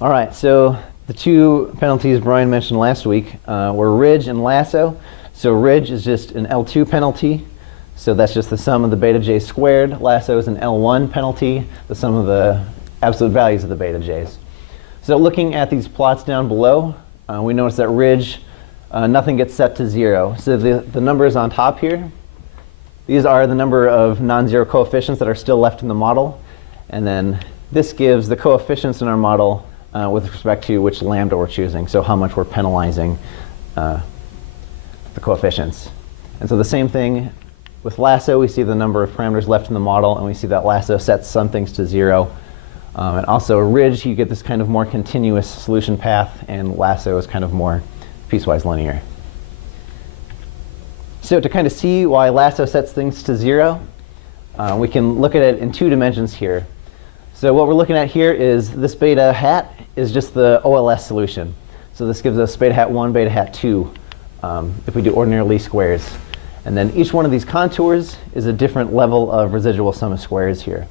All right, so the two penalties Brian mentioned last week were ridge and lasso. So ridge is just an L2 penalty. So that's just the sum of the beta j squared. Lasso is an L1 penalty, the sum of the absolute values of the beta j's. So looking at these plots down below, we notice that ridge, nothing gets set to 0. So the numbers on top here, these are the number of non-zero coefficients that are still left in the model. And then this gives the coefficients in our model with respect to which lambda we're choosing, so how much we're penalizing the coefficients. And so the same thing with lasso, we see the number of parameters left in the model, and we see that lasso sets some things to 0. And also ridge, you get this kind of more continuous solution path, and lasso is kind of more piecewise linear. So to kind of see why lasso sets things to 0, we can look at it in 2 dimensions here. So what we're looking at here is this beta hat is just the OLS solution. So this gives us beta hat 1, beta hat 2 if we do ordinary least squares. And then each one of these contours is a different level of residual sum of squares here.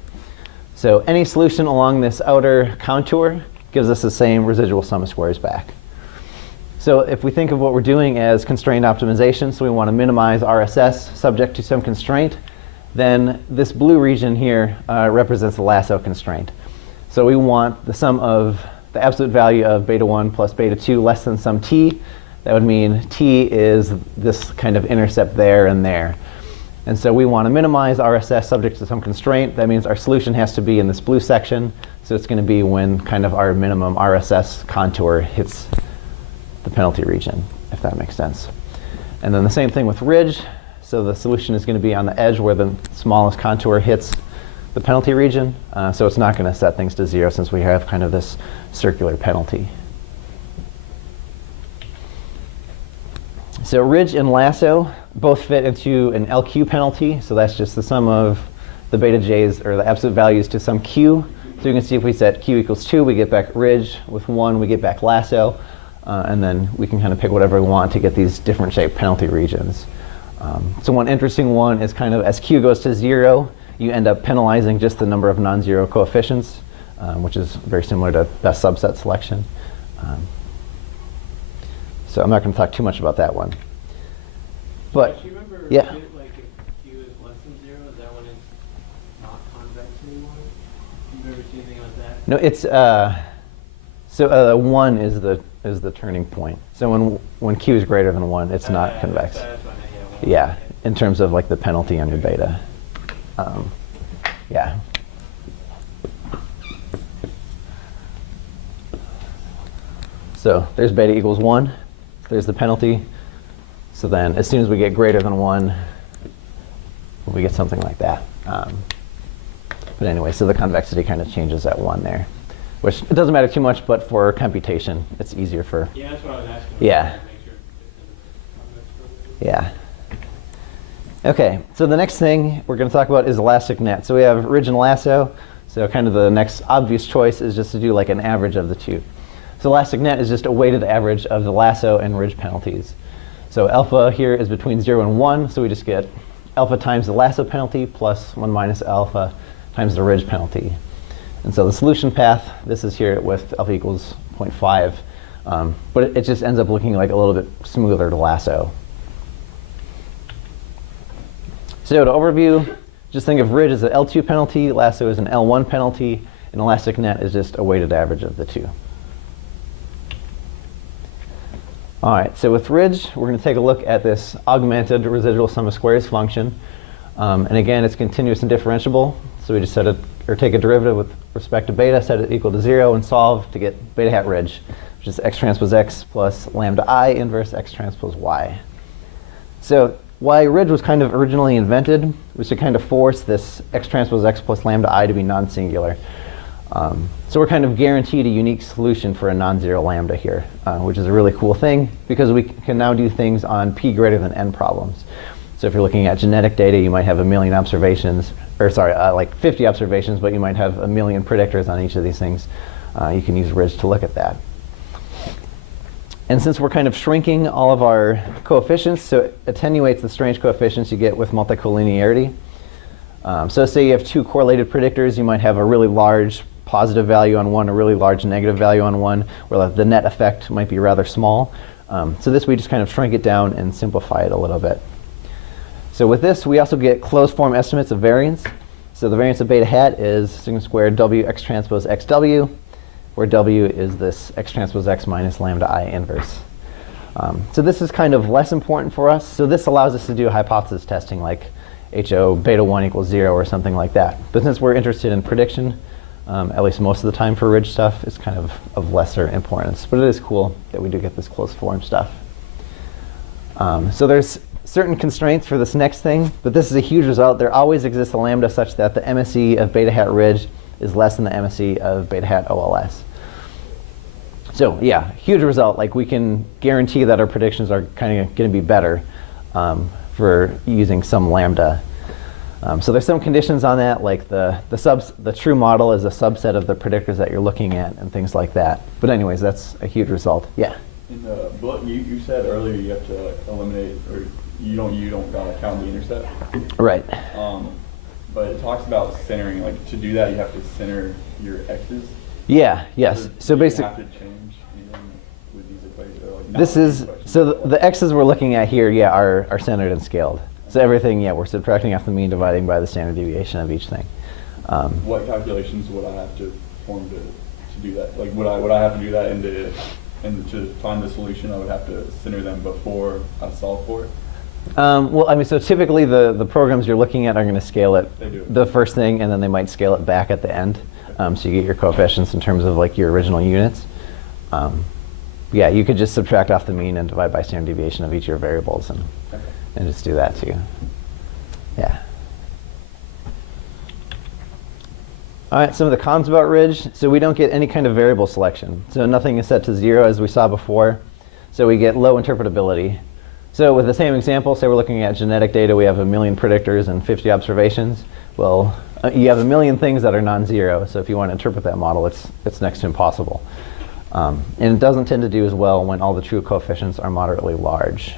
So any solution along this outer contour gives us the same residual sum of squares back. So if we think of what we're doing as constrained optimization, so we want to minimize RSS subject to some constraint, then this blue region here represents the lasso constraint. So we want the sum of the absolute value of beta 1 plus beta 2 less than some t. That would mean t is this kind of intercept there and there. And so we want to minimize RSS subject to some constraint. That means our solution has to be in this blue section. So it's going to be when kind of our minimum RSS contour hits the penalty region, if that makes sense. And then the same thing with ridge. So the solution is going to be on the edge where the smallest contour hits the penalty region. So it's not going to set things to 0 since we have kind of this circular penalty. So ridge and lasso both fit into an LQ penalty. So that's just the sum of the beta j's, or the absolute values, to some q. So you can see if we set q equals 2, we get back ridge. With 1, we get back lasso. And then we can kind of pick whatever we want to get these different shaped penalty regions. So one interesting one is kind of as q goes to 0, you end up penalizing just the number of non-zero coefficients, which is very similar to best subset selection. So I'm not going to talk too much about that one. But do you remember yeah. Like if q is less than 0, is that when it's not convex anymore? Do you ever see anything like that? No, it's so 1 is the turning point. So when q is greater than 1, it's not convex. Yeah, in terms of like the penalty on your beta. Yeah. So there's beta equals 1. There's the penalty. So then as soon as we get greater than 1, we get something like that. But anyway, so the convexity kind of changes at 1 there, which it doesn't matter too much, but for computation, it's easier for. Yeah, that's what I was asking. Yeah. Yeah. OK, so the next thing we're going to talk about is elastic net. So we have ridge and lasso. So kind of the next obvious choice is just to do like an average of the two. So elastic net is just a weighted average of the lasso and ridge penalties. So alpha here is between 0 and 1. So we just get alpha times the lasso penalty plus 1 minus alpha times the ridge penalty. And so the solution path, this is here with alpha equals 0.5. But it just ends up looking like a little bit smoother to lasso. So to overview, just think of ridge as an L2 penalty, lasso is an L1 penalty, and elastic net is just a weighted average of the two. All right, so with ridge, we're going to take a look at this augmented residual sum of squares function. And again, it's continuous and differentiable. So we just set it, or take a derivative with respect to beta, set it equal to 0, and solve to get beta hat ridge, which is x transpose x plus lambda I inverse x transpose y. So why ridge was kind of originally invented was to kind of force this x transpose x plus lambda I to be non-singular. So we're kind of guaranteed a unique solution for a non-zero lambda here, which is a really cool thing because we can now do things on p greater than n problems. So if you're looking at genetic data, you might have a million observations, or sorry, like 50 observations, but you might have a million predictors on each of these things. You can use ridge to look at that. And since we're kind of shrinking all of our coefficients, so it attenuates the strange coefficients you get with multicollinearity. So say you have two correlated predictors, you might have a really large positive value on one, a really large negative value on one, where the net effect might be rather small. So this we just kind of shrink it down and simplify it a little bit. So with this, we also get closed form estimates of variance. So the variance of beta hat is sigma squared W x transpose XW, where W is this x transpose x minus lambda I inverse. So this is kind of less important for us. So this allows us to do hypothesis testing like HO beta 1 equals 0 or something like that. But since we're interested in prediction, at least most of the time for ridge stuff, it's kind of lesser importance. But it is cool that we do get this closed form stuff. So there's certain constraints for this next thing, but this is a huge result. There always exists a lambda such that the MSE of beta hat ridge is less than the MSE of beta hat OLS. So yeah, huge result. Like we can guarantee that our predictions are kind of going to be better for using some lambda. So there's some conditions on that, like the true model is a subset of the predictors that you're looking at and things like that. But anyways, that's a huge result. Yeah. In the book, you said earlier you have to eliminate, or you don't gotta count the intercept. Right. But it talks about centering. Like to do that, you have to center your x's. Yeah. Yes. So basically, you have to change anything with these equations. Or like this is so the x's we're looking at here. Yeah, are centered and scaled. So everything, yeah, we're subtracting off the mean, dividing by the standard deviation of each thing. What calculations would I have to perform to do that? Like would I have to do that and to find the solution, I would have to center them before I solve for it? Well, I mean, so typically the programs you're looking at are going to scale it They do. the first thing, and then they might scale it back at the end. So you get your coefficients in terms of like your original units. Yeah, you could just subtract off the mean and divide by standard deviation of each of your variables and just do that too. Yeah. All right, some of the cons about ridge. So we don't get any kind of variable selection. So nothing is set to 0 as we saw before. So we get low interpretability. So with the same example, say we're looking at genetic data, we have 1 million predictors and 50 observations. Well, you have 1 million things that are non-zero. So if you want to interpret that model, it's next to impossible. And it doesn't tend to do as well when all the true coefficients are moderately large.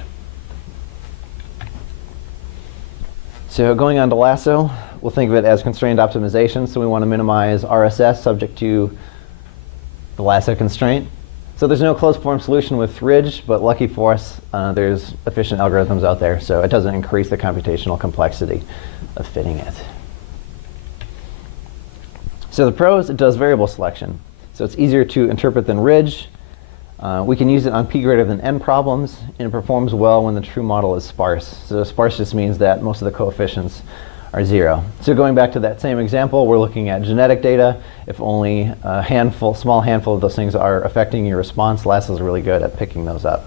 So going on to lasso, we'll think of it as constrained optimization. So we want to minimize RSS subject to the lasso constraint. So there's no closed form solution with ridge, but lucky for us, there's efficient algorithms out there. So it doesn't increase the computational complexity of fitting it. So the pros, it does variable selection. So it's easier to interpret than ridge. We can use it on p greater than n problems, and it performs well when the true model is sparse. So sparse just means that most of the coefficients are 0. So going back to that same example, we're looking at genetic data. If only a small handful of those things are affecting your response, Lasso is really good at picking those up.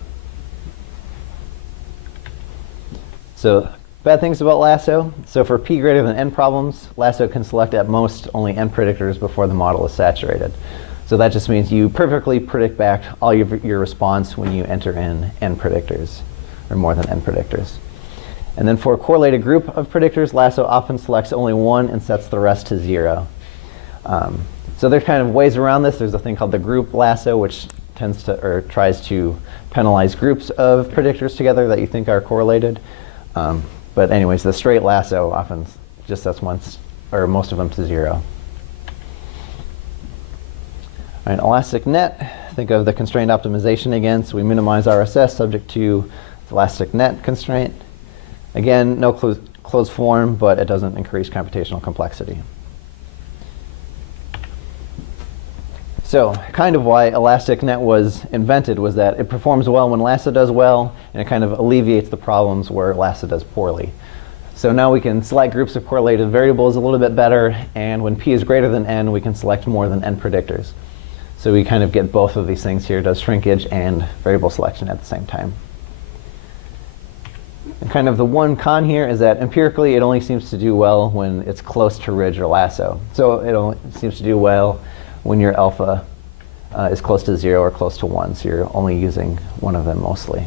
So bad things about Lasso. So for p greater than n problems, Lasso can select at most only n predictors before the model is saturated. So that just means you perfectly predict back all your response when you enter in n predictors, or more than n predictors. And then for a correlated group of predictors, Lasso often selects only one and sets the rest to 0. So there's kind of ways around this. There's a thing called the group Lasso, which tries to penalize groups of predictors together that you think are correlated. But anyways, the straight Lasso often just sets once or most of them to 0. All right, elastic net, think of the constrained optimization again. So we minimize RSS subject to the elastic net constraint. Again, no closed form, but it doesn't increase computational complexity. So kind of why elastic net was invented was that it performs well when Lasso does well, and it kind of alleviates the problems where Lasso does poorly. So now we can select groups of correlated variables a little bit better, and when p is greater than n, we can select more than n predictors. So we kind of get both of these things here, does shrinkage and variable selection at the same time. And kind of the one con here is that empirically it only seems to do well when it's close to ridge or Lasso. So it only seems to do well when your alpha is close to 0 or close to 1. So you're only using one of them mostly.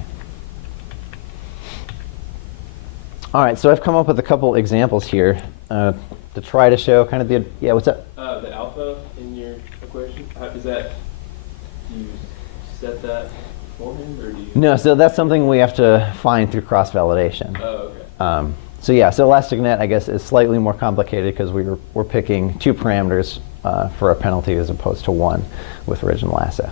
All right, so I've come up with a couple examples here to try to show kind of the, yeah, what's up? The alpha in your equation, is that, do you set that beforehand, or do you? No, so that's something we have to find through cross-validation. Oh, okay. So yeah, so elastic net, I guess, is slightly more complicated because we're picking two parameters for a penalty as opposed to 1 with original lasso.